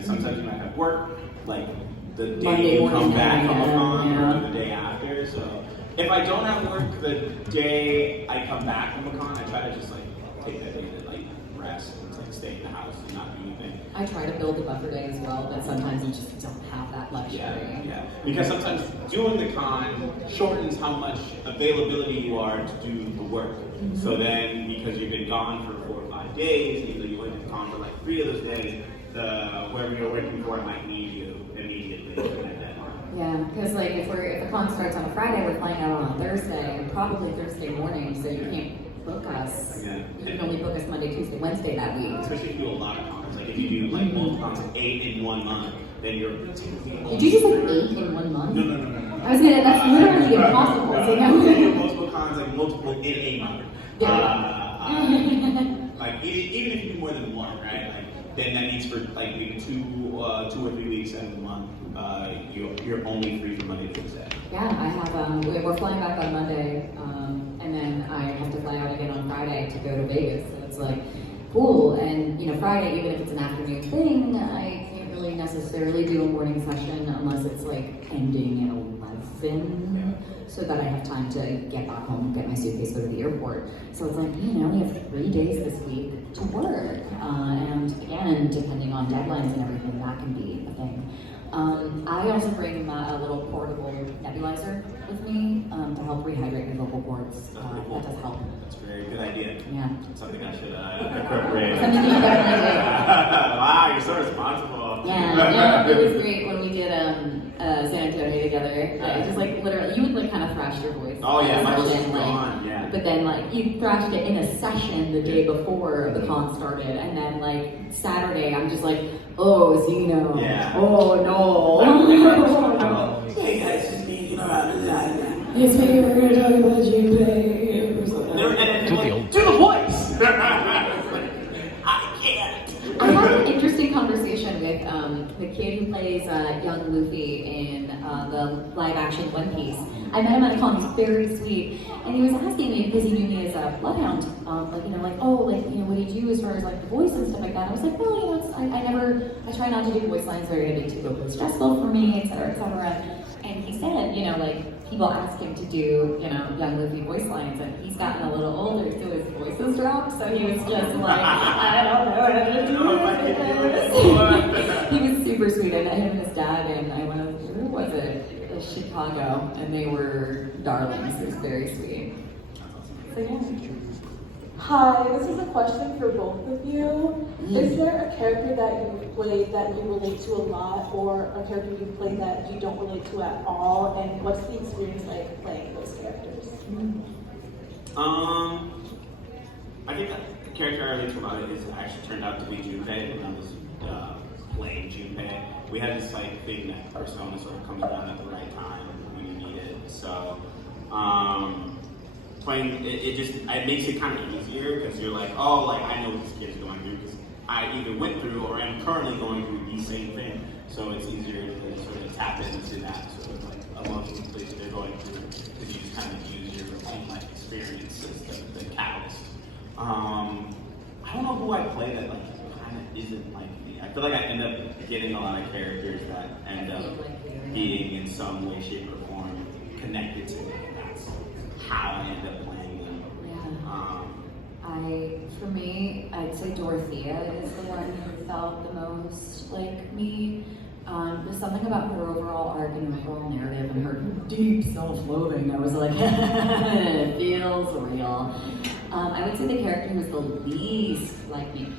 because sometimes you might have work, like the day Monday you come morning, back from a con yeah. or the day after. So if I don't have work the day I come back from a con, I try to just like take that day to like rest and like stay in the house and not do anything. I try to build a buffer day as well, but sometimes you just don't have that luxury. Yeah. Because sometimes doing the con shortens how much availability you are to do the work. Mm-hmm. So then, because you've been gone for 4 or 5 days, either you went to the con for like 3 of those days, whoever you're working for might need you immediately at that time. Yeah, because like if the con starts on a Friday, we're flying out on a Thursday, probably Thursday morning, so you can't book us. Yeah. You can only book us Monday, Tuesday, Wednesday that week. Especially if you do a lot of cons. Like if you do like multiple cons, 8 in 1 month, then you're. Did you just say 8 in 1 month? No. I was gonna. That's literally impossible. So You do multiple cons, like multiple in a month. Yeah. Like even if you do more than 1, right? Like then that means for like maybe 2 or 3 weeks out of the month, you're only free from Monday to Tuesday. Yeah, I have. We're flying back on Monday, and then I have to fly out again on Friday to go to Vegas. So it's like cool. And Friday, even if it's an afternoon thing, I can't really necessarily do a morning session unless it's like ending at 11, so that I have time to get back home, get my suitcase, go to the airport. So it's like we have 3 days this week to work, and again, depending on deadlines and everything, that can be a thing. I also bring a little portable nebulizer with me to help rehydrate my vocal cords. That does help. That's a very good idea. Yeah. Something I should incorporate. Something you definitely do. Wow, you're so responsible. Yeah, it was great when we did San Antonio together. I just like literally, you would like kind of thrash your voice. Oh yeah, my voice is like, gone. Yeah. But then like you thrashed it in a session the day before the con started, and then like Saturday I'm just like, oh Zeno, Yeah. oh no. Hey guys, it's me. It's me. We're gonna talk about Junpei. Do the voice. I can't. I had an interesting conversation with the kid who plays young Luffy in the live-action One Piece. I met him at a con. He's very sweet, and he was asking me because he knew me as a bloodhound. What did you do as far as like the voice and stuff like that? I was like, well, I try not to do voice lines that are going to be too stressful for me, et cetera, et cetera. And he said, people ask him to do, young Luffy voice lines, and he's gotten a little older, so his voice has dropped. So he was just like, I don't know how to do this. He was super sweet. I met him and his dad, and I went, where was it? Chicago, and they were darlings. It was very sweet. So yeah. Hi, this is a question for both of you. Is there a character that you played that you relate to a lot, or a character you played that you don't relate to at all? And what's the experience like playing those characters? I think that the character I relate to a lot is actually turned out to be Junpei when I was playing Junpei. We had this like thing that persona sort of comes down at the right time when you need it. So playing it makes it kind of easier because you're like, oh, like I know what this kid's going through because I either went through or am currently going through the same thing. So it's easier to sort of tap into that sort of like emotional place that they're going through because you just kind of use your own life experience as the catalyst. I don't know who I play that like kind of isn't like me. I feel like I end up getting a lot of characters that end up being in some way, shape, or form connected to me, and that's how I end up playing them. For me, I'd say Dorothea is the one who felt the most like me. There's something about her overall arc and her whole narrative and her deep self-loathing that was like, it feels real. I would say the character who's the least like me.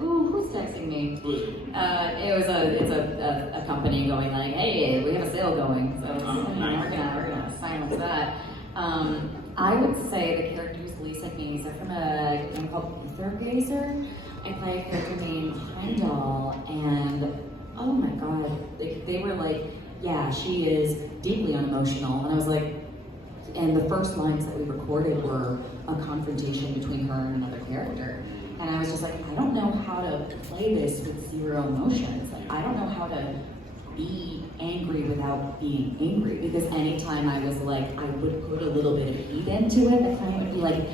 Ooh, who's texting me? It's a company going like, hey, we have a sale going, so nice. we're gonna silence that. I would say the character who's the least like me is from a game called Ether Gazer. I play a character named Heimdall, and oh my god, they were like, yeah, she is deeply unemotional, and I was like, and the first lines that we recorded were a confrontation between her and another character. And I was just like, I don't know how to play this with zero emotions. Like, I don't know how to be angry without being angry. Because anytime I was like, I would put a little bit of heat into it, the client would be like,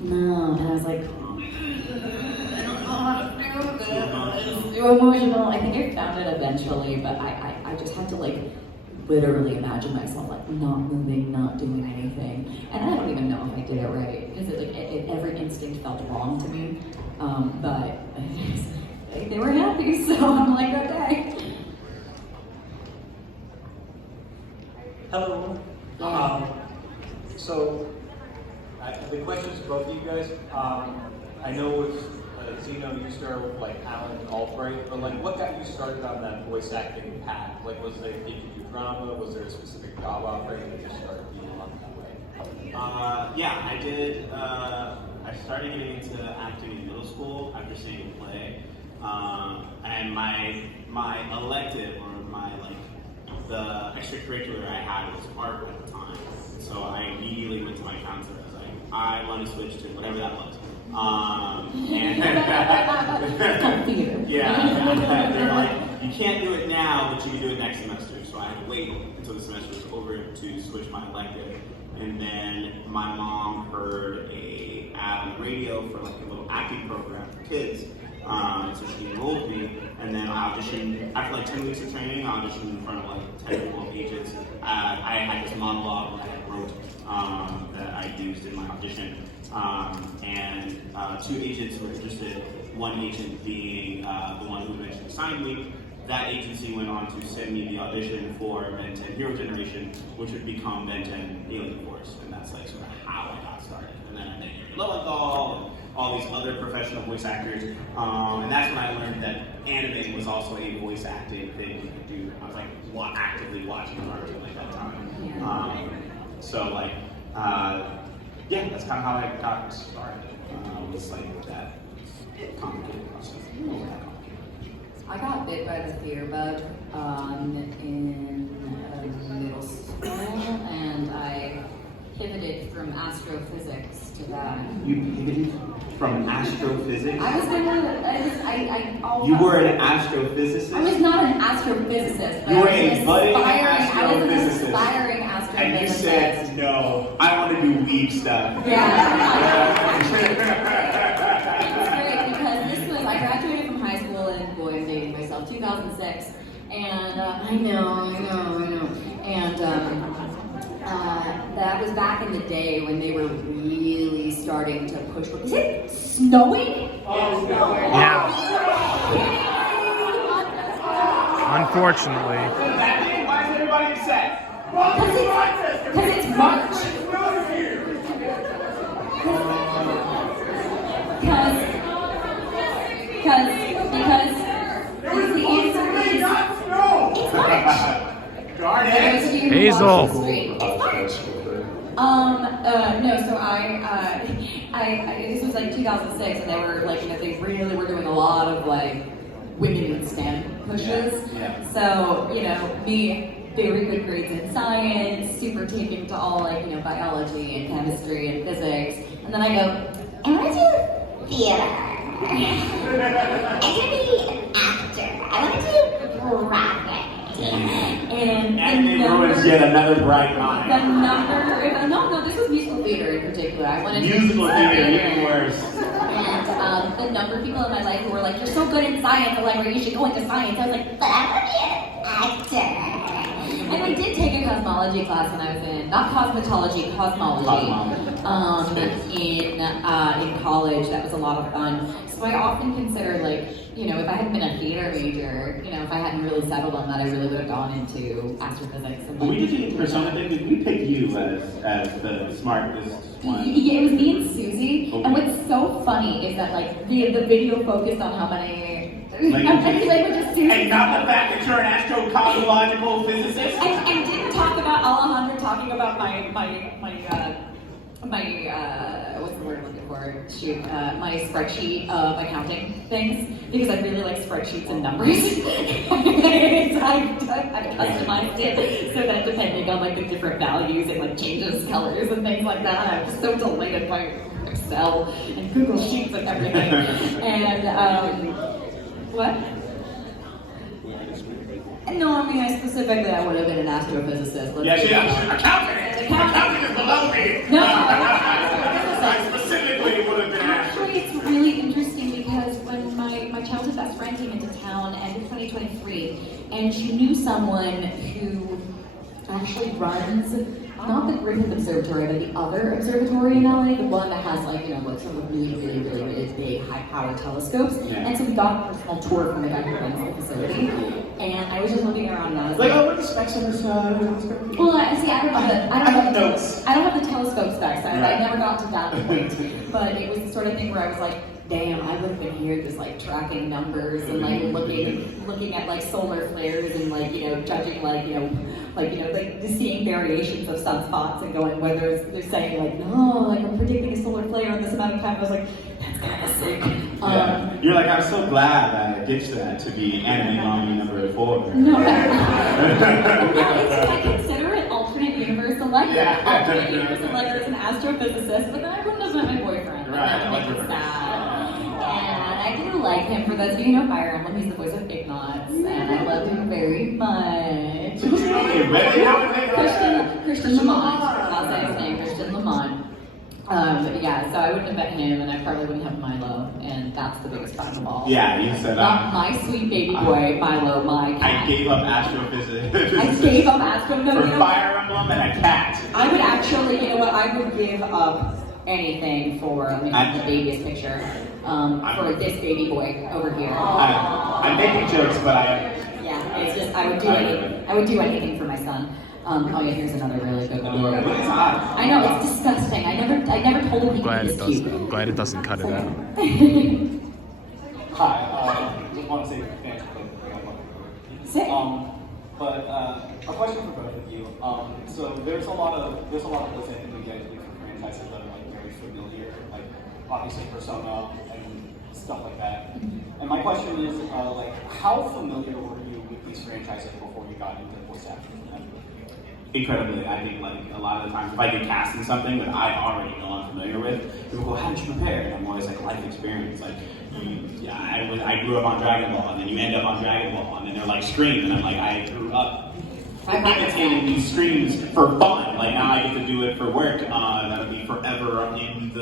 no. And I was like, I don't know how to It's too emotional. I think I found it eventually, but I just had to like literally imagine myself like not moving, not doing anything. And I don't even know if I did it right because every instinct felt wrong to me. But they were happy, so I'm like, okay. Hello. The question is both of you guys. I know with Zeno, you started with like Alan Albright, but like, what got you started on that voice acting path? Like, was there, did you do drama? Was there a specific job offering that you just started being on that way? Yeah, I did. I started getting into acting in middle school after seeing a play, and my elective or my the extracurricular I had was art at the time. So I immediately went to my counselor. I was like, I want to switch to whatever that was. Yeah, they're like, you can't do it now, but you can do it next semester. So I had to wait until the semester was over to switch my elective. And then my mom heard a ad on the radio for like a little acting program for kids. So she enrolled me, and then I auditioned. After like 10 weeks of training, I auditioned in front of like 10 or 12 agents. I had this monologue that I wrote that I used in my audition. And 2 agents were interested, one agent being the one who eventually signed me. That agency went on to send me the audition for Ben 10 Hero Generation, which would become Ben 10 Alien Force, and that's like sort of how I got started. And then I met Yuri Lowenthal and all these other professional voice actors, and that's when I learned that anime was also a voice acting thing you could do. I was like actively watching Naruto at that time. Yeah, that's kind of how I got started. It was like that complicated process. I got bit by the fear bug in middle school, and I pivoted from astrophysics to that. You pivoted from astrophysics? I was You were an astrophysicist? I was not an astrophysicist, but You were I a budding I was an astrophysicist. aspiring astrophysicist. And you said, no, I want to do weeb stuff. Yeah. It's great because this was, I graduated from high school in, boy, I'm dating myself, 2006. And I know. And that was back in the day when they were really starting to push. Is it snowing? Oh, no. Yeah. Unfortunately. Why is everybody upset? Because it's March. Because the answer is it's March. Darn it. Hazel. No, so I this was like 2006, and they were like, they really were doing a lot of like women in STEM pushes. Yeah. So, me, very good grades in science, super taken to all like, biology and chemistry and physics. And then I go, I want to do theater. I'm going to be an actor. I want to do graphic. And it ruins yet another bright mind. No, this was musical theater in particular. I wanted Musical to theater, even worse. And the number of people in my life who were like, you're so good in science, Allegra, you should go into science. I was like, but I want to be an actor. And I did take a cosmology class when I was in, not cosmetology, cosmology. In college. That was a lot of fun. So I often consider if I hadn't been a theater major, if I hadn't really settled on that, I really would have gone into astrophysics. And We did the persona thing. Did we pick you as the smartest one? Yeah, it was me and Susie. Okay. And what's so funny is that the video focused on how many languages Susie. And not the fact that you're an astrocosmological physicist? I didn't talk about Alejandro talking about my what's the word I'm looking for? Shoot, my spreadsheet of accounting things, because I really like spreadsheets and numbers. I customized it so that depending on the different values, it changes colors and things like that. I'm so delighted by Excel and Google Sheets and everything. And what? No, specifically I would have been an astrophysicist. Accounting is below me. No, I specifically would have been an actually, it's really interesting because when my 2023, and she knew someone who actually runs not the Griffith Observatory, but the other observatory in LA, the one that has like, you know, like some of the really big high-powered telescopes. Yeah. And so we got a personal tour from the guy who runs the facility. And I was just looking around and I was Like, like, oh, what are the specs on this? well, I don't have the telescope specs. I never got to that point. But it was the sort of thing where I was like, damn, I would have been here just like tracking numbers and like looking at like solar flares and like, you know, judging like just seeing variations of sunspots and going whether they're saying like, no, like I'm predicting a solar flare in this amount of time. I was like, that's kind of sick. You're like, I'm so glad that I ditched that to be anime mommy number 4. No, I consider it alternate universe Allegra. Yeah. Alternate universe Allegra is an astrophysicist, but then I wouldn't have met my boyfriend. Right, And that makes me sad. And I do like him. For those of you who know Fire Emblem, he's the voice of Ignots, and I love him very much. Christian Lamont. I'll say his name, Christian Lamont. Yeah, so I wouldn't have met him, and I probably wouldn't have Milo, and that's the biggest problem of all. Yeah, you said Not my sweet baby boy, Milo, my cat. I gave up astrophysics. I gave up astrophysics for Fire Emblem and a cat. I would actually, you know what, I would give up anything for, let me get the baby's picture, for this baby boy over here. I'm making jokes, but Yeah, it's just, I would do anything for my son. Oh yeah, here's another really good one. But it's hot. I know, it's disgusting. I never told him he Glad was it doesn't. cute. I'm glad it doesn't cut it out. Hi, just want to say thanks for Sick. But a question for both of you. So there's a lot of those anime you guys do for franchises that are like very familiar, like obviously Persona and stuff like that. And my question is, like, how familiar were you with these franchises before you got into voice acting? Incredibly, I think like a lot of the times if I get cast in something that I already know I'm familiar with, people go, how did you prepare? And I'm always like, life experience. Like, I grew up on Dragon Ball, and then you end up on Dragon Ball, and then they're like Scream, and I'm like, I grew up imitating these streams for fun. Like now I get to do it for work. That'll be forever in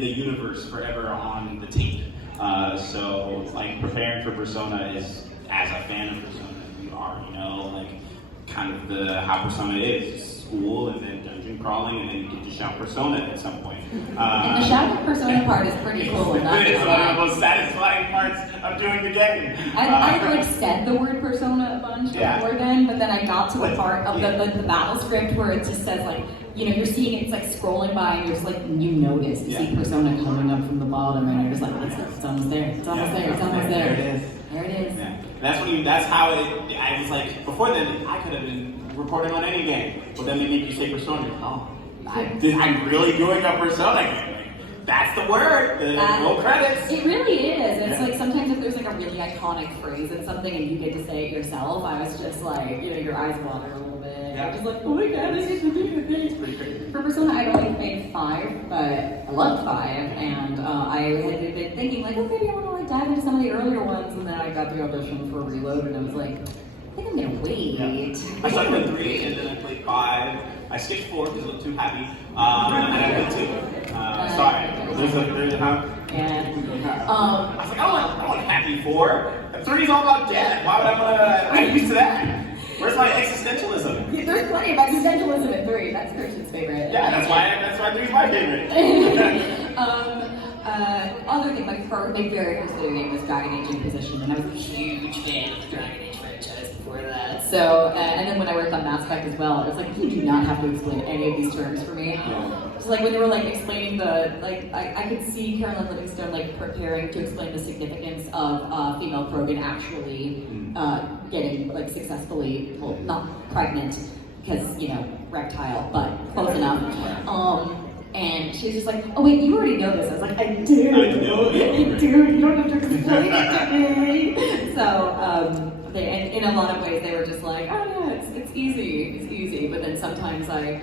the universe, forever on the tape. So like preparing for Persona is, as a fan of Persona, you already know like kind of how Persona is. School and then dungeon crawling and then you get to shout Persona at some point. And the shouting Persona part is pretty cool. It's one of the most satisfying parts of doing the game. I like said the word Persona a bunch before then, but then I got to the part of the battle script where it just says like, you know, you're seeing it, it's like scrolling by and you're just like, you notice, you see Persona coming up from the bottom and you're just like, it's almost there, it's almost there, it's almost there. There it is. There it is. Yeah. That's how I was like, before then, I could have been recording on any game, but then they make you say Persona. Oh, I'm really doing a Persona game. Like, that's the word. Roll credits. It really is. It's like sometimes if there's like a really iconic phrase in something and you get to say it yourself, I was just like, you know, your eyes water a little bit. Yeah. You're just like, oh my god, I get to do the It's pretty crazy. For Persona, I'd only played 5, but I loved 5, and I had been thinking like, oh, maybe I want to like dive into some of the earlier ones, and then I got the audition for Reload, and I was like, I think I'm gonna wait. Yeah. I started with 3, and then I played 5. I skipped 4 because I was too happy, and I played 2. Sorry. There's a how? Yeah. I was like, I want happy 4. And 3 is all about death. Why would I want to? I'm used to that. Where's my existentialism? Yeah, there's plenty of existentialism in 3. That's Christian's favorite. Yeah, that's why 3 is my favorite. Other thing, my very first video game was Dragon Age Inquisition, and I was a huge fan of the Dragon Age franchise before that. So, and then when I worked on Mass Effect as well, it was like, you do not have to explain any of these terms for me. So like when they were like explaining I could see Carolyn Livingston like preparing to explain the significance of female Krogan actually getting like successfully, well, not pregnant, because, you know, reptile, but close enough. And she was just like, oh wait, you already know this. I was like, I do. I know it. I do. You don't have to explain it to me. So, in a lot of ways, they were just like, oh yeah, it's easy. But then sometimes I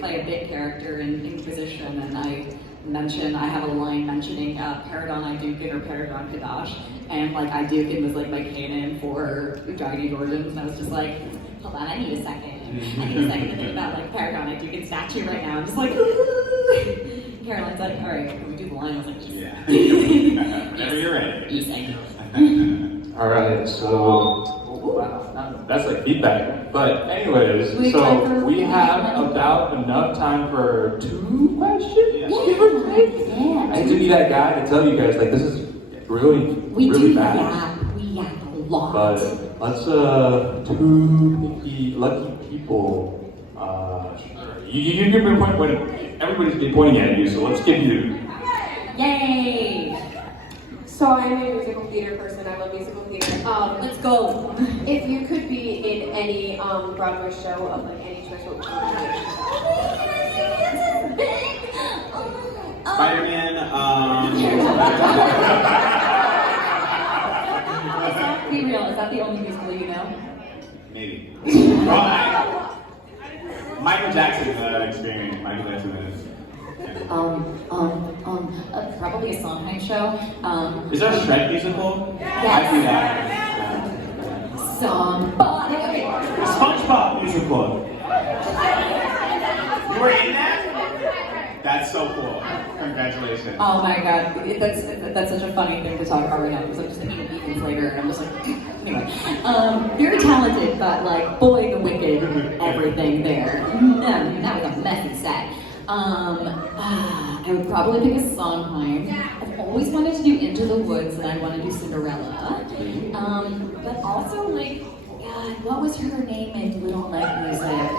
play a bit character in Inquisition, and I have a line mentioning Paradon Iduken or Paradon Kadash, and like Iduken was like my canon for Dragon Age Origins, and I was just like, hold on, I need a second. I need a second to think about like Paradon Iduken statue right now. I'm just like, Caroline's like, all right, can we do the line? I was like, Yeah. Whenever you're ready. Easy. All right, so wow, that's like feedback. But anyways, so we have about enough time for 2 questions. Give or take. Yeah. I hate to be that guy to tell you guys like this is really We really do fast. yap. We yap a lot. But let's 2 picky lucky people. You've been pointing. Everybody's been pointing at you, so let's give you. Yay! So I'm a musical theater person. I love musical theater. Let's go. If you could be in any Broadway show of like any choice, what would you be? Spider-Man. Be real. Is that the only musical you know? Maybe. Michael Jackson experience. Michael Jackson is. Probably a Sondheim show. Is there a Shrek musical? Yes. I do that. Somebody. A SpongeBob musical. You were in that? That's so cool. Congratulations. Oh my god, that's such a funny thing to talk about right now because I'm just thinking of Ethan Slater and I'm just like, anyway. Very talented, but like, boy, the wicked, everything there. No, that was a messy set. I would probably pick a Sondheim. I've always wanted to do Into the Woods and I want to do Cinderella. But also like, God, what was her name in Little Night Music?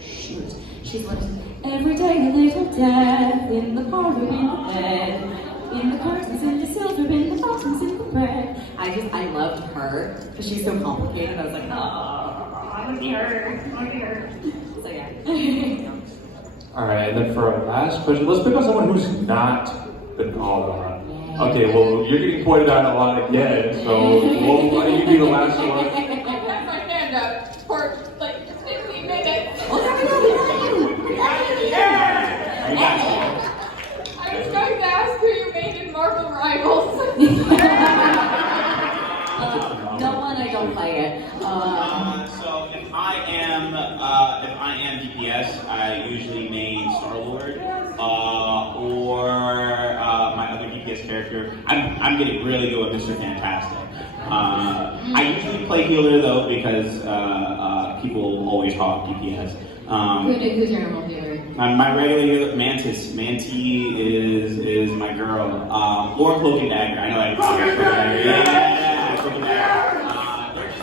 Shoot. She's like, every day a little death, in the parlor, in the bed, in the curtains, in the silver, in the boxes, in the bread. I loved her, because she's so complicated. I was like, oh, I want to be her. So yeah. All right, and then for our last question, let's pick on someone who's not been called on. Okay, well, you're getting pointed out a lot again, so why don't you be the last one? I have my hand up for like 15 minutes. I was going to ask who you made in Marvel Rivals. No one, I don't play it. So if I am DPS, I usually main Star-Lord, or my other DPS character. I'm getting really good with Mr. Fantastic. I usually play healer though because people always talk DPS. Who's your normal healer? My regular healer, Mantis. Manti is my girl. Or Cloak and Dagger. I know I Cloak and Dagger. Yeah, Cloak and Dagger.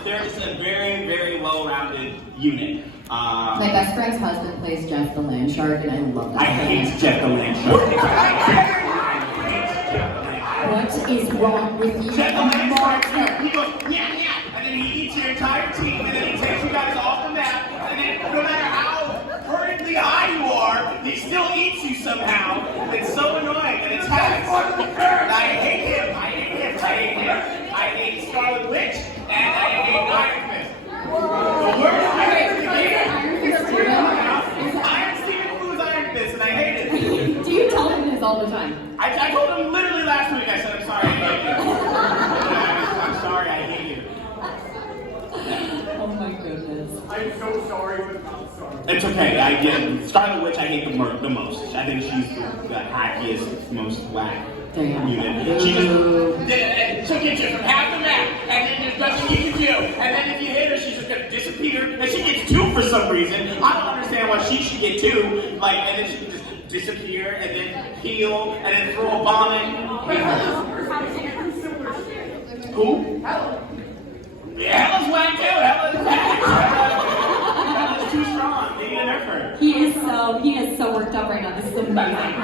They're just a very, very well-rounded unit. My best friend's husband plays Jeff the Land Shark, and I love that. I hate Jeff the Land Shark. What is wrong with you? Jeff the Land Shark, he goes, yeah, yeah, and then he eats your entire team, and then he takes you guys off the map, and then no matter how vertically high you are, he still eats you somehow. It's so annoying, and it's fast. And I hate him, I hate him, I hate him. I hate Scarlet Witch, and I hate Iron Fist. The worst Iron Fist is Iron Steven Blue's Iron Fist, and I hate it. Do you tell him this all the time? I told him literally last week, I said, I'm sorry, I hate you. I'm sorry, I hate you. Oh my goodness. I'm so sorry, but not sorry. It's okay, I get it. Scarlet Witch I hate the most. I think she's the hackiest, most whack Damn. unit. She just she'll get you from half the map, and then there's nothing you can do. And then if you hit her, she's just gonna disappear. And she gets 2 for some reason. I don't understand why she should get 2. Like, and then she can just disappear, and then heal, and then throw a bomb in. Who? Yeah, Hella's whack too. Hella's whack. Hella's too strong. They need to nerf her. He is so worked up right now. This is amazing.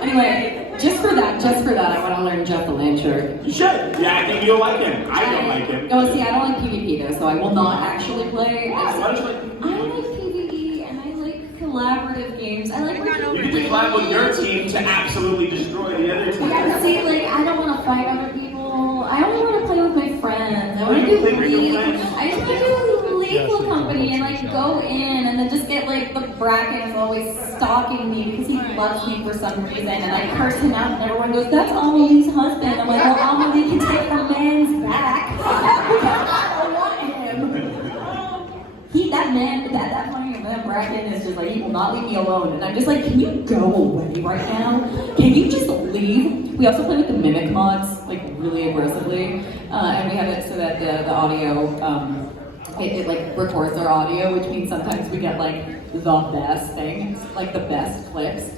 Anyway, just for that, I want to learn Jeff the Land Shark. You should. Yeah, I think you'll like him. I don't like him. Oh, see, I don't like PvP though, so I will not actually play. Why don't you like I like PvE and I like collaborative games. I like You can just collab with your team to absolutely destroy the other team. Yeah, see, like, I don't want to fight other people. I only want to play with my friends. I want to You do play with your lethal. friends? I just want to do lethal company and like go in and then just get like the bracket is always stalking me because he loves me for some reason and I curse him out and everyone goes, that's Amelie's husband. I'm like, well, Amelie can take her man's back because I don't want him. That bracket is just like, he will not leave me alone. And I'm just like, can you go away right now? Can you just leave? We also play with the mimic mods, like really aggressively. And we have it so that the audio, it like records our audio, which means sometimes we get like the best things, like the best clips,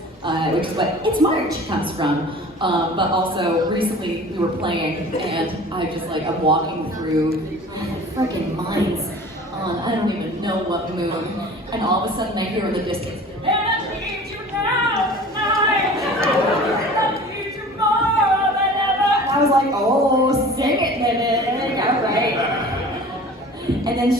which is what It's March comes from. But also recently we were playing and I just like, I'm walking through freaking mines on I don't even know what moon. And all of a sudden I hear in the distance, and I need you now tonight. I need you more than ever. And I was like, oh, sing it, Mimic, all right. And then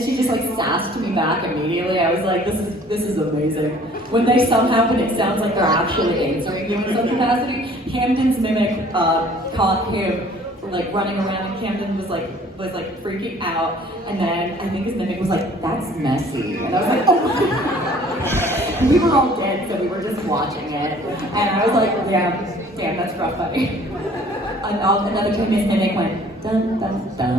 she just like sassed me back immediately. I was like, this is amazing. When they somehow, when it sounds like they're actually answering you in some capacity. Camden's mimic caught him like running around, and Camden was like freaking out. And then I think his mimic was like, that's messy. And I was like, oh my God. And we were all dead, so we were just watching it. And I was like, damn, that's rough, buddy. Another time his mimic went, dun dun dun.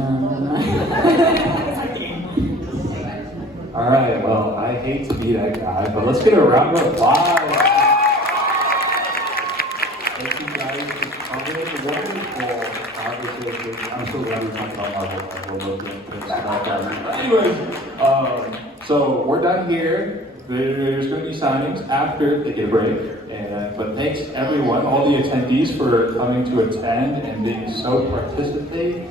All right, well, I hate to be that guy, but let's get a round of applause. Thank you guys for coming. Wonderful conversation. I'm so glad we talked about Marvel. Anyways, so we're done here. There's going to be signings after they get a break. But thanks everyone, all the attendees for coming to attend and being so participative.